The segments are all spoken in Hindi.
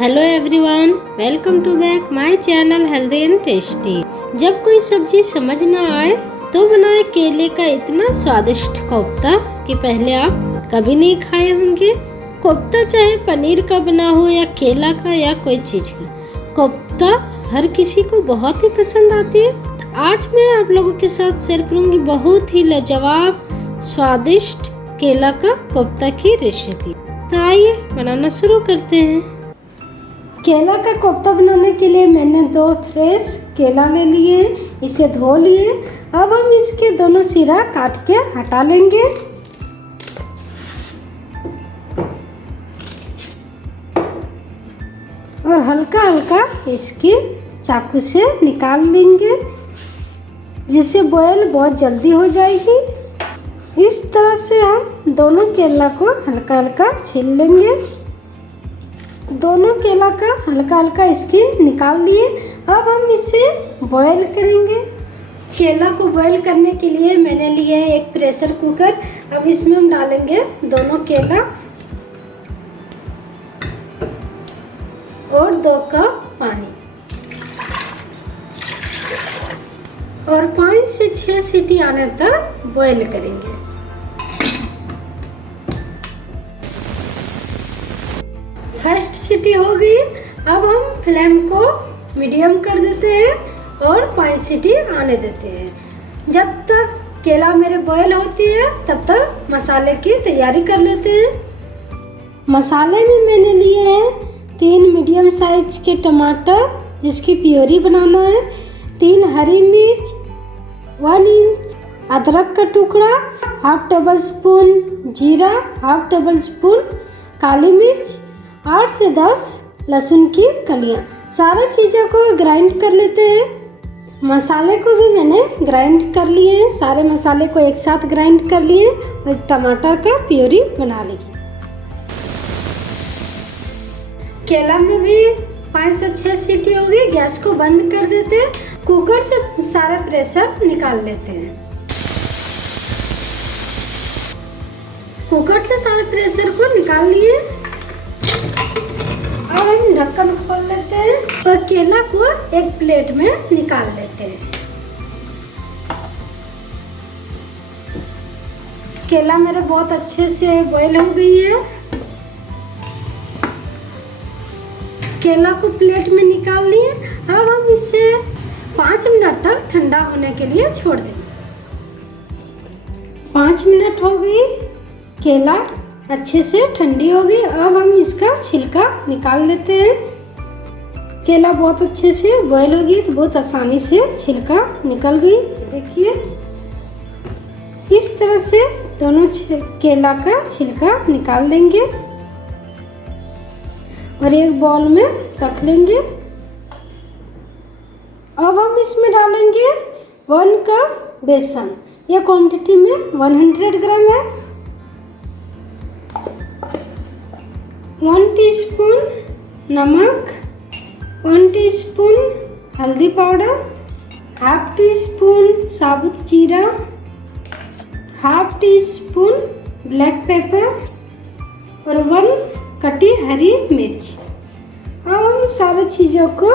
Hello everyone, welcome to back my channel healthy and tasty. जब कोई सब्जी समझ ना आए तो बनाए केले का इतना स्वादिष्ट कोफ्ता कि पहले आप कभी नहीं खाए होंगे। कोफ्ता चाहे पनीर का बना हो या केला का या कोई चीज़ का, कोफ्ता हर किसी को बहुत ही पसंद आती है। तो आज मैं आप लोगों के साथ शेयर करूँगी बहुत ही लाजवाब स्वादिष्ट केला का कोफ्ता की रेसिपी। तो आइए बनाना शुरू करते हैं। केला का कोफ्ता बनाने के लिए मैंने 2 फ्रेश केला ले लिए हैं, इसे धो लिए। अब हम इसके दोनों सिरा काट के हटा लेंगे। और हल्का हल्का इसकी चाकू से निकाल लेंगे, जिससे बॉयल बहुत जल्दी हो जाएगी। इस तरह से हम दोनों केला को हल्का हल्का छील लेंगे। दोनों केला का हल्का हल्का स्किन निकाल लिए। अब हम इसे बॉयल करेंगे। केला को बॉयल करने के लिए मैंने लिया है एक प्रेशर कुकर। अब इसमें हम डालेंगे दोनों केला और 2 कप पानी और 5 से 6 सीटी आने तक बॉयल करेंगे। फर्स्ट सीटी हो गई। अब हम फ्लेम को मीडियम कर देते हैं और 5 सीटी आने देते हैं। जब तक केला मेरे बॉयल होती है तब तक मसाले की तैयारी कर लेते हैं। मसाले में मैंने लिए हैं 3 मीडियम साइज के टमाटर, जिसकी प्योरी बनाना है, 3 हरी मिर्च, 1 इंच अदरक का टुकड़ा, 1/2 टेबल स्पून जीरा, 1/2 टेबल स्पून काली मिर्च, 8 से 10 लहसुन की कलियां। सारी चीज़ों को ग्राइंड कर लेते हैं। मसाले को भी मैंने ग्राइंड कर लिए हैं। सारे मसाले को एक साथ ग्राइंड कर लिए और टमाटर का प्योरी बना ली। केला में भी 5 से 6 सीटी हो गई। गैस को बंद कर देते हैं। कुकर से सारा प्रेशर निकाल लेते हैं। कुकर से सारे प्रेशर को निकाल लिए। अब हम ढक्कन खोल लेते हैं और केला को एक प्लेट में निकाल लेते हैं। केला मेरा बहुत अच्छे से बॉईल हो गई है। केला को प्लेट में निकाल लिए। अब हम इसे 5 मिनट तक ठंडा होने के लिए छोड़ देंगे। 5 मिनट हो गई। केला अच्छे से ठंडी हो गई। अब हम इसका छिलका निकाल लेते हैं। केला बहुत अच्छे से बॉयल हो गई तो बहुत आसानी से छिलका निकल गई। देखिए इस तरह से दोनों केला का छिलका निकाल लेंगे और एक बाउल में रख लेंगे। अब हम इसमें डालेंगे 1 कप बेसन। यह क्वांटिटी में 100 ग्राम है। 1 टीस्पून नमक, 1 टीस्पून हल्दी पाउडर, 1/2 टीस्पून साबुत जीरा, 1/2 टीस्पून ब्लैक पेपर और 1 कटी हरी मिर्च। अब हम सारी चीज़ों को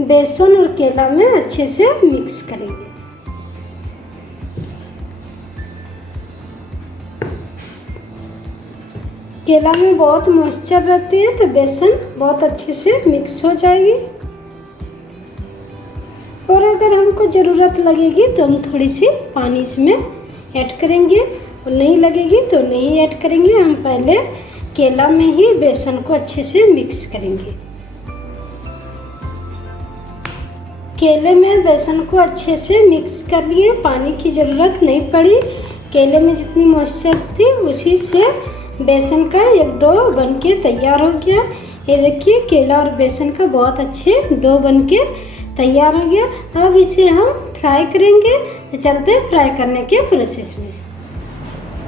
बेसन और केला में अच्छे से मिक्स करेंगे। केला में बहुत मॉइस्चर रहती है तो बेसन बहुत अच्छे से मिक्स हो जाएगी। और अगर हमको ज़रूरत लगेगी तो हम थोड़ी सी पानी इसमें ऐड करेंगे और नहीं लगेगी तो नहीं ऐड करेंगे। हम पहले केला में ही बेसन को अच्छे से मिक्स करेंगे। केले में बेसन को अच्छे से मिक्स कर लिए। पानी की ज़रूरत नहीं पड़ी। केले में जितनी मॉइस्चर थी उसी से बेसन का एक डो बनके तैयार हो गया। ये देखिए केला और बेसन का बहुत अच्छे डो बनके तैयार हो गया। अब इसे हम फ्राई करेंगे। तो चलते हैं फ्राई करने के प्रोसेस में।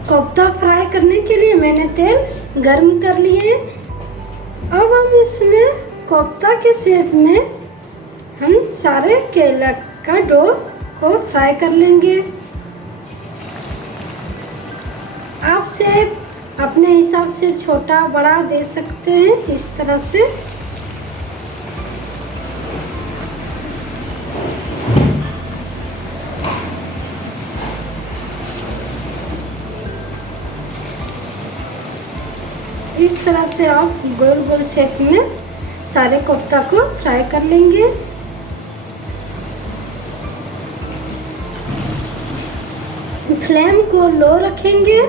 कोफ्ता फ्राई करने के लिए मैंने तेल गर्म कर लिए। अब हम इसमें कोफ्ता के शेप में हम सारे केला का डो को फ्राई कर लेंगे। आप शेप अपने हिसाब से छोटा बड़ा दे सकते हैं। इस तरह से इस तरह से आप गोल गोल शेप में सारे कोफ्ता को फ्राई कर लेंगे। फ्लेम को लो रखेंगे।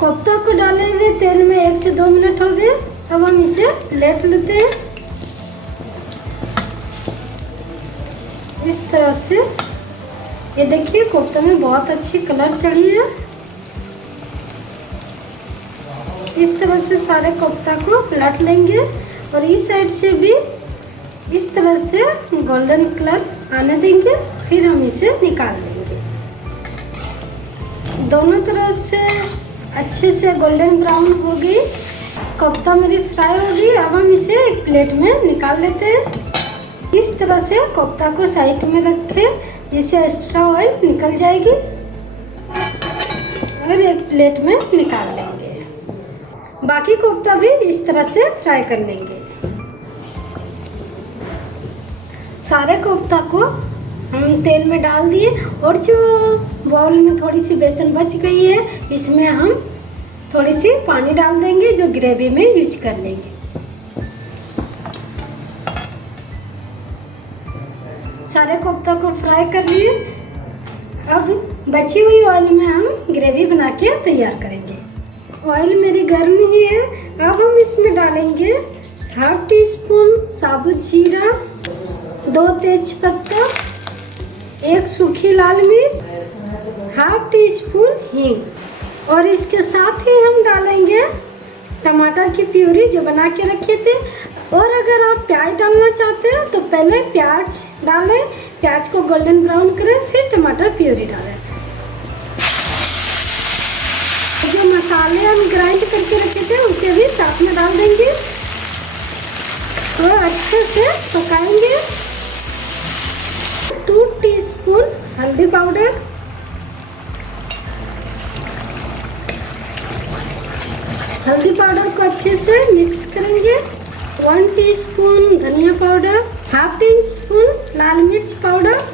कोफ्ता को डाले हुए तेल में 1 से 2 मिनट हो गए। अब हम इसे पलट लेते हैं इस तरह से। ये देखिए कोफ्ता में बहुत अच्छी कलर चढ़ी है। इस तरह से सारे कोफ्ता को पलट लेंगे और इस साइड से भी इस तरह से गोल्डन कलर आने देंगे। फिर हम इसे निकाल लेंगे। दोनों तरफ से अच्छे से गोल्डन ब्राउन हो गई। कोफ्ता मेरी फ्राई हो गई। अब हम इसे एक प्लेट में निकाल लेते हैं। इस तरह से कोफ्ता को साइड में रखें जिससे एक्स्ट्रा ऑयल निकल जाएगी और एक प्लेट में निकाल लेंगे। बाकी कोफ्ता भी इस तरह से फ्राई कर लेंगे। सारे कोफ्ता को हम तेल में डाल दिए और जो बाउल में थोड़ी सी बेसन बच गई है इसमें हम थोड़ी सी पानी डाल देंगे जो ग्रेवी में यूज कर लेंगे। सारे कोफ्ता को फ्राई कर लिए। अब बची हुई ऑयल में हम ग्रेवी बना के तैयार करेंगे। ऑयल मेरी गर्म ही है। अब हम इसमें डालेंगे 1/2 टीस्पून साबुत जीरा, 2 तेज पत्ता, 1 सूखी लाल मिर्च, 1/2 टीस्पून हींग और इसके साथ ही हम डालेंगे टमाटर की प्यूरी जो बना के रखे थे। और अगर आप प्याज डालना चाहते हैं तो पहले प्याज डालें, प्याज को गोल्डन ब्राउन करें, फिर टमाटर प्यूरी डालें। जो मसाले हम ग्राइंड करके रखे थे उसे भी साथ में डाल देंगे और अच्छे से पकाएंगे। 2 टीस्पून हल्दी पाउडर, हल्दी पाउडर को अच्छे से मिक्स करेंगे। 1 टीस्पून धनिया पाउडर, 1/2 टीस्पून लाल मिर्च पाउडर,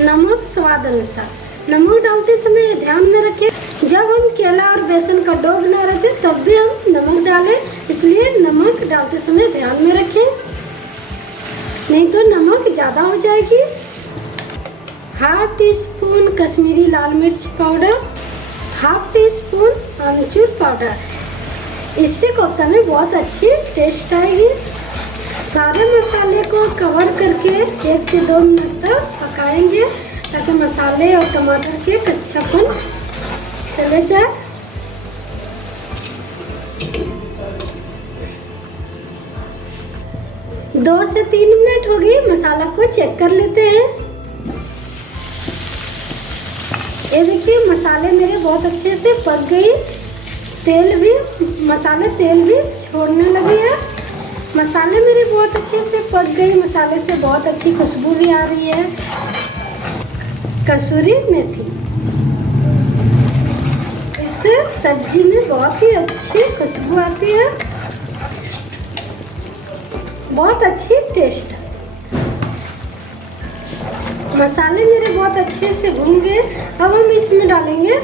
नमक स्वाद अनुसार। नमक डालते समय ध्यान में रखें जब हम केला और बेसन का डो बना रहे थे तब भी हम नमक डालें, इसलिए नमक डालते समय ध्यान में रखें नहीं तो नमक ज़्यादा हो जाएगी। 1/2 टीस्पून कश्मीरी लाल मिर्च पाउडर, 1/2 टीस्पून आमचूर पाउडर। इससे कोफ्ता में बहुत अच्छी टेस्ट आएगी। सारे मसाले को कवर करके 1 से 2 मिनट तक पकाएंगे ताकि मसाले और टमाटर के कच्चापन चले जाए। दो से 3 मिनट हो गई। मसाला को चेक कर लेते हैं। ये देखिए मसाले मेरे बहुत अच्छे से पक गई। तेल भी छोड़ने लगे हैं। मसाले मेरे बहुत अच्छे से पक गए। मसाले से बहुत अच्छी खुशबू भी आ रही है। कसूरी मेथी, इससे सब्जी में बहुत ही अच्छी खुशबू आती है, बहुत अच्छी टेस्ट। मसाले मेरे बहुत अच्छे से भून गए। अब हम इसमें डालेंगे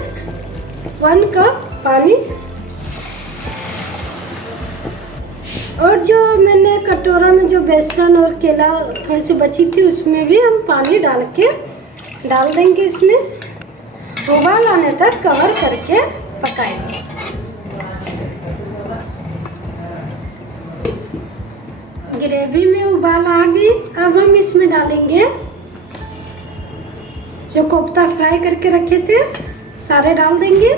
1 कप पानी और जो मैंने कटोरा में जो बेसन और केला थोड़ी सी बची थी उसमें भी हम पानी डाल देंगे। इसमें उबाल आने तक कवर करके पकाएंगे। ग्रेवी में उबाल आ गई। अब हम इसमें डालेंगे जो कोफ्ता फ्राई करके रखे थे, सारे डाल देंगे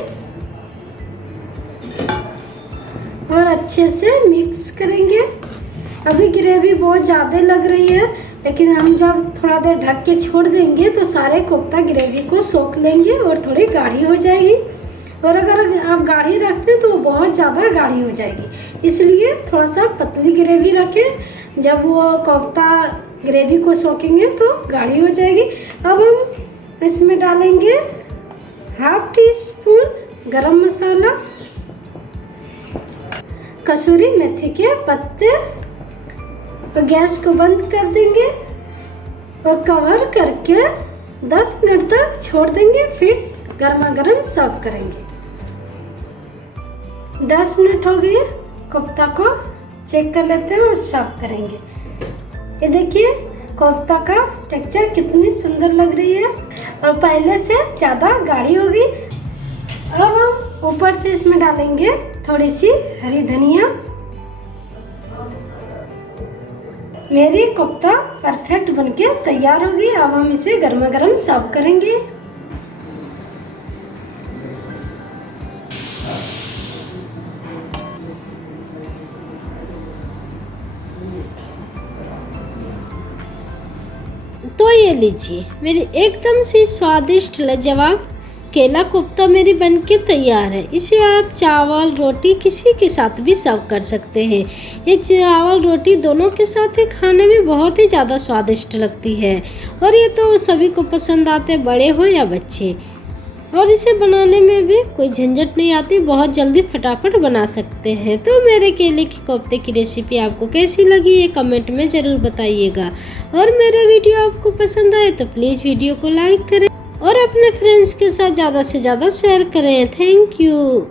और अच्छे से मिक्स करेंगे। अभी ग्रेवी बहुत ज़्यादा लग रही है लेकिन हम जब थोड़ा देर ढक के छोड़ देंगे तो सारे कोफ्ता ग्रेवी को सोख लेंगे और थोड़ी गाढ़ी हो जाएगी। और अगर आप गाढ़ी रखते हैं तो वो बहुत ज़्यादा गाढ़ी हो जाएगी, इसलिए थोड़ा सा पतली ग्रेवी रखें। जब वो कोफ्ता ग्रेवी को सोखेंगे तो गाढ़ी हो जाएगी। अब हम इसमें डालेंगे 1/2 टीस्पून गरम मसाला, कसूरी मेथी के पत्ते और गैस को बंद कर देंगे और कवर करके 10 मिनट तक छोड़ देंगे। फिर गर्मा गर्म सर्व करेंगे। 10 मिनट हो गए, कोफ्ता को चेक कर लेते हैं और साफ करेंगे। ये देखिए कोफ्ता का टेक्सचर कितनी सुंदर लग रही है और पहले से ज़्यादा गाढ़ी हो गई। अब हम ऊपर से इसमें डालेंगे थोड़ी सी हरी धनिया। मेरी कोफ्ता परफेक्ट बनके तैयार हो गई। अब हम इसे गर्मा गर्म सर्व करेंगे। तो ये लीजिए मेरी एकदम से स्वादिष्ट लाजवाब केला कोफ्ता मेरी बनके तैयार है। इसे आप चावल रोटी किसी के साथ भी सर्व कर सकते हैं। ये चावल रोटी दोनों के साथ ही खाने में बहुत ही ज़्यादा स्वादिष्ट लगती है और ये तो सभी को पसंद आते, बड़े हो या बच्चे। और इसे बनाने में भी कोई झंझट नहीं आती, बहुत जल्दी फटाफट बना सकते हैं। तो मेरे केले के कोफ्ते की रेसिपी आपको कैसी लगी ये कमेंट में ज़रूर बताइएगा। और मेरे वीडियो आपको पसंद आए तो प्लीज़ वीडियो को लाइक करें और अपने फ्रेंड्स के साथ ज़्यादा से ज़्यादा शेयर करें। Thank you.